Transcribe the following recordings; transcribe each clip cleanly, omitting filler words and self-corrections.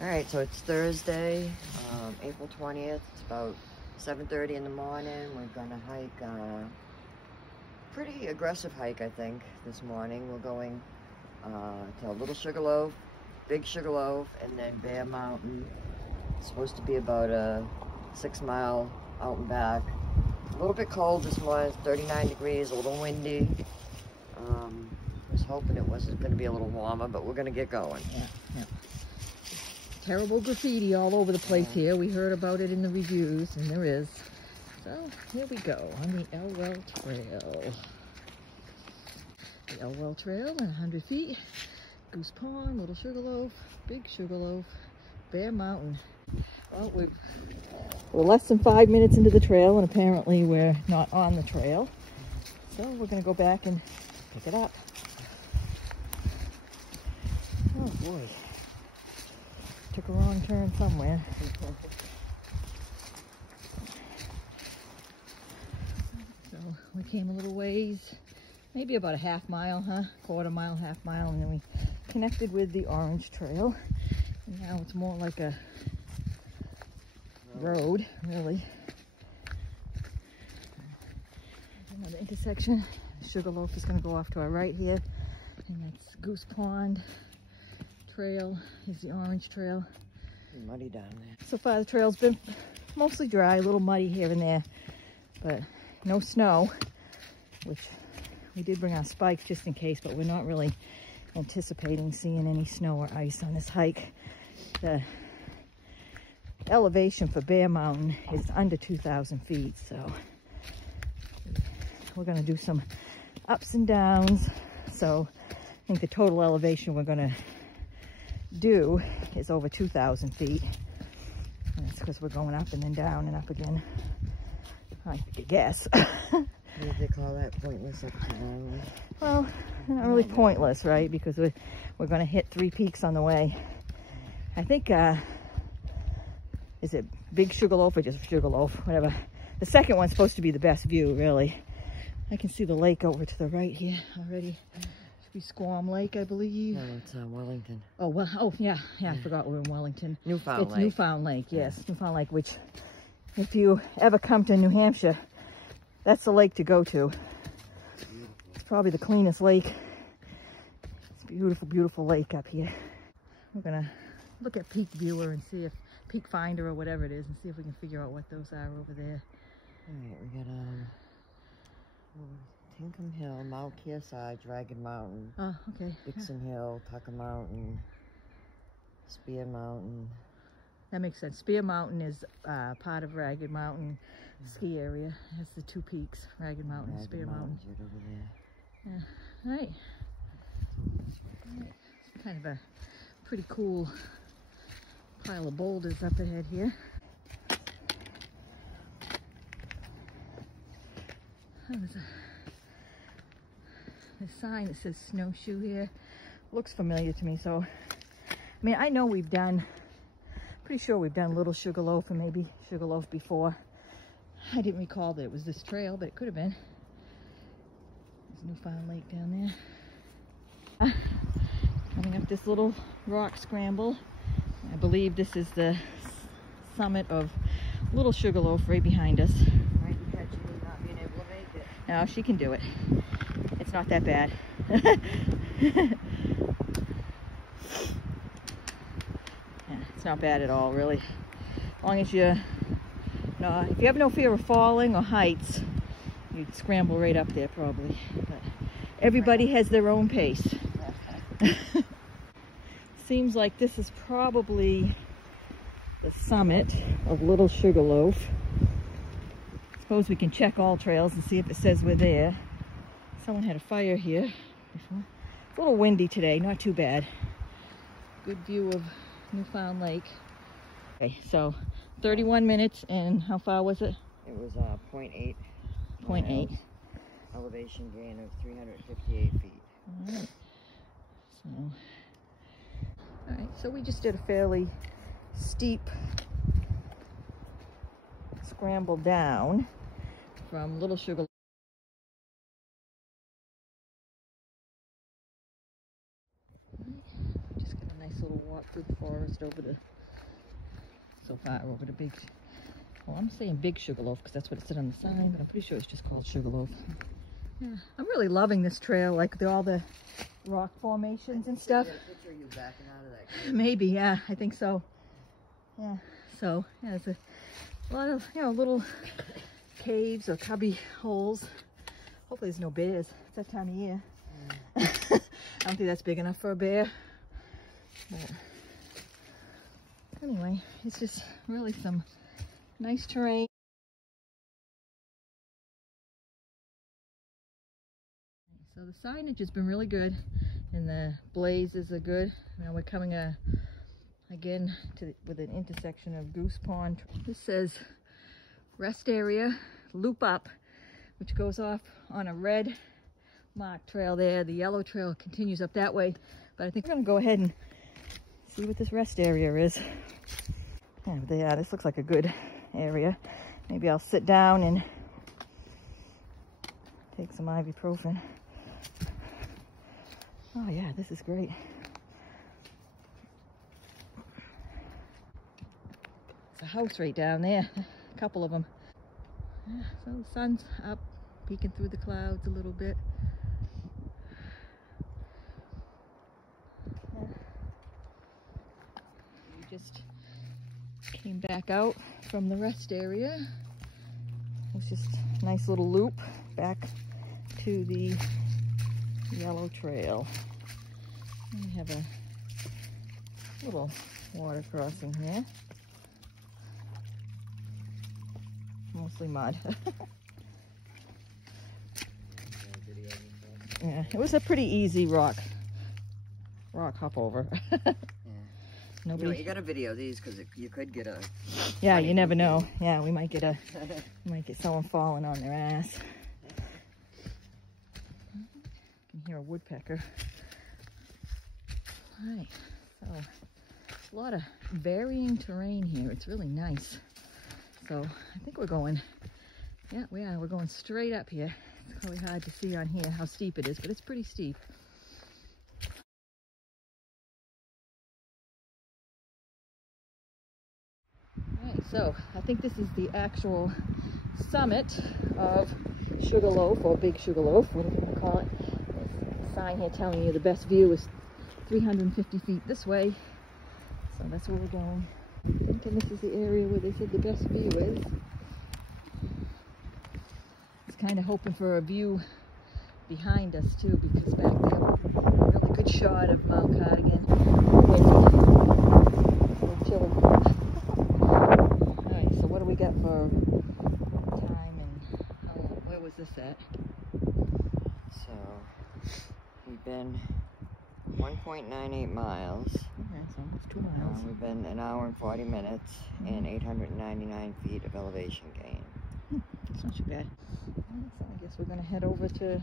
All right, so it's Thursday, April 20th. It's about 7:30 in the morning. We're gonna hike a pretty aggressive hike, I think, this morning. We're going to Little Sugarloaf, Big Sugarloaf, and then Bear Mountain. It's supposed to be about a 6-mile out and back. A little bit cold this morning, it's 39 degrees, a little windy. I was hoping it wasn't going to be a little warmer, but we're going to get going. Yeah. Terrible graffiti all over the place here. We heard about it in the reviews, and there is. So here we go on the Elwell Trail. The Elwell Trail at 100 feet. Goose Pond, Little Sugarloaf, Big Sugarloaf, Bear Mountain. Well, we're less than 5 minutes into the trail, and apparently we're not on the trail. So we're going to go back and pick it up. Oh boy. Took a wrong turn somewhere. So we came a little ways, maybe about a half mile, quarter mile, half mile, and then we connected with the Orange Trail. And now it's more like a road, really. Another intersection. Sugarloaf is going to go off to our right here, and that's Goose Pond Trail is the Orange Trail. Muddy down there. So far the trail's been mostly dry, a little muddy here and there, but no snow, which we did bring our spikes just in case, but we're not really anticipating seeing any snow or ice on this hike. The elevation for Bear Mountain is under 2,000 feet, so we're going to do some ups and downs. So I think the total elevation we're going to do is over 2,000 feet. And it's because we're going up and then down and up again, I guess. What do they call that? Pointless up and down? Well, not really pointless, right? Because we're going to hit 3 peaks on the way. I think, is it Big Sugarloaf or just Sugarloaf? Whatever. The second one's supposed to be the best view, really. I can see the lake over to the right here already. Squam Lake, I believe. No, it's Wellington. Oh, well, yeah, I forgot we're in Wellington. Newfound Lake. Newfound Lake, yes. Newfound Lake, which, if you ever come to New Hampshire, that's the lake to go to. It's probably the cleanest lake. It's a beautiful, beautiful lake up here. We're going to look at Peak Viewer and see if, Peak Finder or whatever it is, and see if we can figure out what those are over there. All right, we got Tinkham Hill, Mount Kearsarge, Ragged Mountain. Oh, okay. Dixon Hill, Tucker Mountain, Spear Mountain. That makes sense. Spear Mountain is part of Ragged Mountain ski area. That's the 2 peaks, Ragged Mountain and Spear Mountain. Right over there. Yeah. All right. It's kind of a pretty cool pile of boulders up ahead here. There's a sign that says snowshoe here. Looks familiar to me, so I mean, I know we've done, pretty sure we've done Little Sugarloaf and maybe Sugarloaf before. I didn't recall that it was this trail, but it could have been. There's Newfound Lake down there. Coming up this little rock scramble. I believe this is the summit of Little Sugarloaf right behind us. Might catch you not being able to make it. No, she can do it. It's not that bad. Yeah, it's not bad at all, really. As long as if you have no fear of falling or heights, you'd scramble right up there probably. But everybody has their own pace. Seems like this is probably the summit of Little Sugarloaf. Suppose we can check all trails and see if it says we're there. Someone had a fire here before. It's a little windy today, not too bad. Good view of Newfound Lake. Okay, so 31 minutes, and how far was it? It was 0.8. 0.8. Elevation gain of 358 feet. All right, so we just did a fairly steep scramble down from Little Sugarloaf. Just got a nice little walk through the forest, over the, so far over the big, well, I'm saying Big Sugarloaf because that's what it said on the sign, but I'm pretty sure it's just called Sugarloaf. Yeah, I'm really loving this trail, like all the rock formations and stuff. Picture you backing out of that cave. Maybe, yeah, I think so. Yeah, so yeah, there's a lot of, you know, little caves or cubby holes. Hopefully there's no bears. It's that time of year. I don't think that's big enough for a bear. But anyway, it's just really some nice terrain. So the signage has been really good, and the blazes are good. Now we're coming again with an intersection of Goose Pond. This says rest area, loop up, which goes off on a red marked trail there. The yellow trail continues up that way, but I think we're gonna go ahead and see what this rest area is. Yeah, this looks like a good area. Maybe I'll sit down and take some ibuprofen. Oh yeah, this is great. It's a house right down there, a couple of them. Yeah, so the sun's up, peeking through the clouds a little bit. Yeah. We just came back out from the rest area. It's just a nice little loop back to the yellow trail. And we have a little water crossing here. Mostly mud. Yeah, it was a pretty easy rock hop over. Yeah. Nobody. You know, you gotta video these because you could get a. Yeah, you never know. Yeah, we might get someone falling on their ass. You can hear a woodpecker. All right, so a lot of varying terrain here. It's really nice. So I think we're going, yeah, we are. We're going straight up here. It's probably hard to see on here how steep it is, but it's pretty steep. All right, so I think this is the actual summit of Sugarloaf, or Big Sugarloaf, whatever you want to call it. There's a sign here telling you the best view is 350 feet this way. So that's where we're going. I think this is the area where they said the best view is. I was kind of hoping for a view behind us too, because back there we have a really good shot of Mount Cardigan. We're chilling. Alright, so what do we got for time and how long? Where was this at? So we've been 1.98 miles. Okay, so almost 2 miles. We've been an hour and 40 minutes and 899 feet of elevation gain. It's not too bad. So I guess we're going to head over to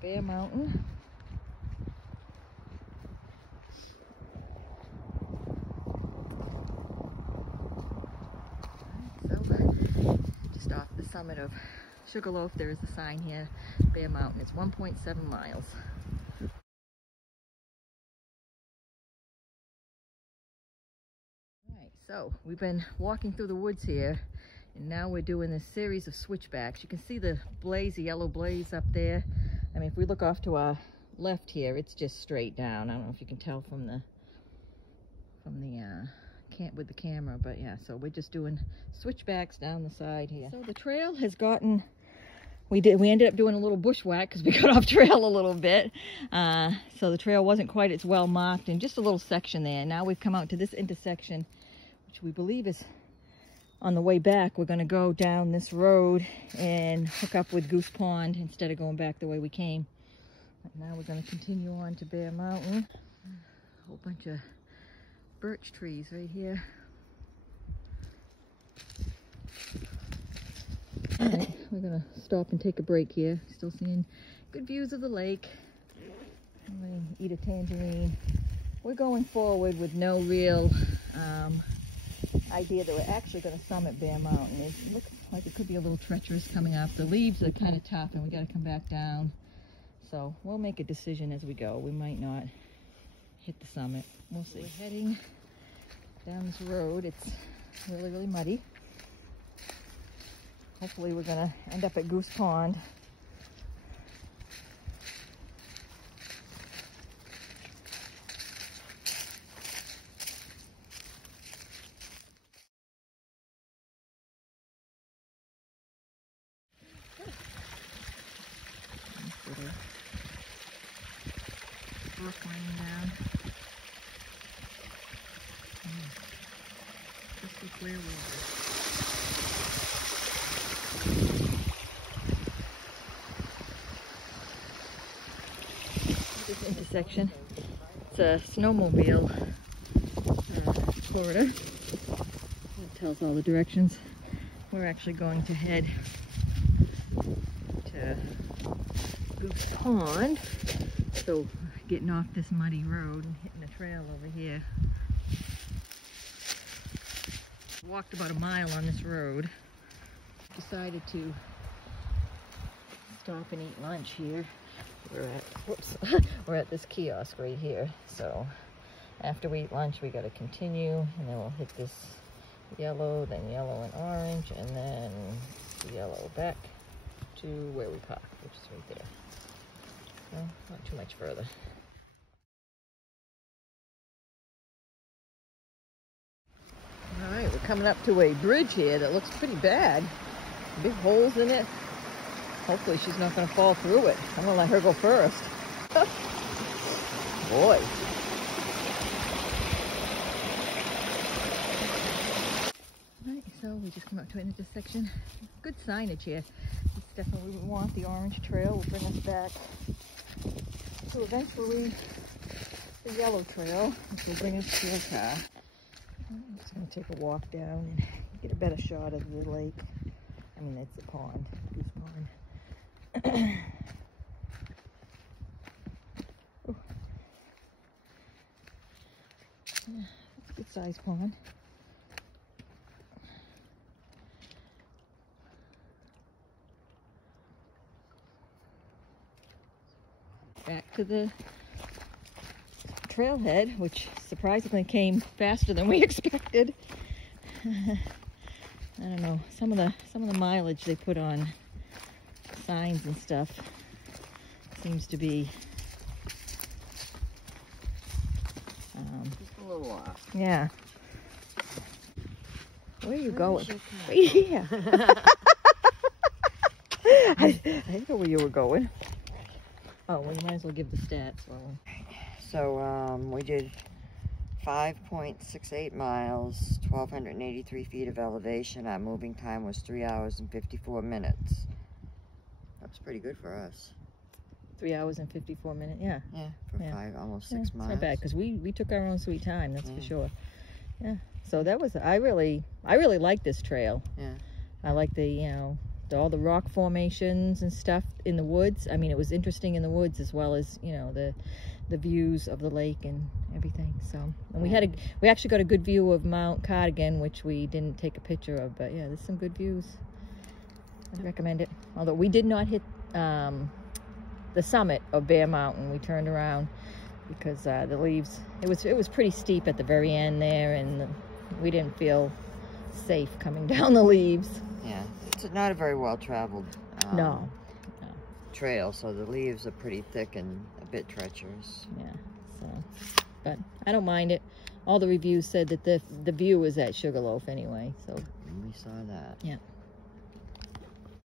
Bear Mountain. So just off the summit of Sugarloaf, there is a sign here, Bear Mountain. It's 1.7 miles. So we've been walking through the woods here, and now we're doing this series of switchbacks. You can see the blaze, the yellow blaze up there. I mean, if we look off to our left here, it's just straight down. I don't know if you can tell from the with the camera, but yeah, so we're just doing switchbacks down the side here. So the trail has gotten, we ended up doing a little bushwhack because we got off trail a little bit. So the trail wasn't quite as well marked, and just a little section there. Now we've come out to this intersection, which we believe is on the way back. We're going to go down this road and hook up with Goose Pond instead of going back the way we came. But now we're going to continue on to Bear Mountain. A whole bunch of birch trees right here. All right, we're going to stop and take a break here. Still seeing good views of the lake. I'm going to eat a tangerine. We're going forward with no real idea that we're actually going to summit Bear Mountain. It looks like it could be a little treacherous coming up. The leaves are kind of tough and we got to come back down. So we'll make a decision as we go. We might not hit the summit. We'll see. We're heading down this road. It's really, really muddy. Hopefully we're gonna end up at Goose Pond. Brook running down. This is where we are. This intersection, it's a snowmobile corridor. It tells all the directions. We're actually going to head to Goose Pond. So getting off this muddy road and hitting the trail over here. Walked about a mile on this road. Decided to stop and eat lunch here. We're at this kiosk right here. So after we eat lunch, we got to continue, and then we'll hit this yellow, then yellow and orange, and then yellow back to where we parked, which is right there. Well, not too much further. All right, we're coming up to a bridge here that looks pretty bad. Big holes in it. Hopefully she's not going to fall through it. I'm going to let her go first. Boy. All right, so we just come up to an intersection. Good signage here. This is definitely what we want. The orange trail will bring us back to eventually the yellow trail, which will bring us to our car. I'm just going to take a walk down and get a better shot of the lake. I mean, it's a pond, Goose Pond. Yeah, it's a good sized pond. Back to the trailhead, which surprisingly came faster than we expected. I don't know, some of the mileage they put on signs and stuff seems to be Just a little off. Yeah. Where are you going? Yeah. I didn't know where you were going. Oh, well, you might as well give the stats. So we did 5.68 miles, 1,283 feet of elevation. Our moving time was 3 hours and 54 minutes. That's pretty good for us. 3 hours and 54 minutes, yeah. Yeah, for almost 6 miles. It's not bad, because we took our own sweet time, that's for sure. Yeah, so that was, I really like this trail. Yeah. I like the, all the rock formations and stuff in the woods. I mean, it was interesting in the woods, as well as, the views of the lake and everything. So, and we actually got a good view of Mount Cardigan, which we didn't take a picture of, but yeah, there's some good views. I'd recommend it. Although we did not hit the summit of Bear Mountain. We turned around because the leaves, it was pretty steep at the very end there, and we didn't feel safe coming down the leaves. Yeah, it's not a very well traveled no. trail, so the leaves are pretty thick and a bit treacherous. Yeah, so, but I don't mind it. All the reviews said that the view was at Sugarloaf anyway, so we saw that. yeah.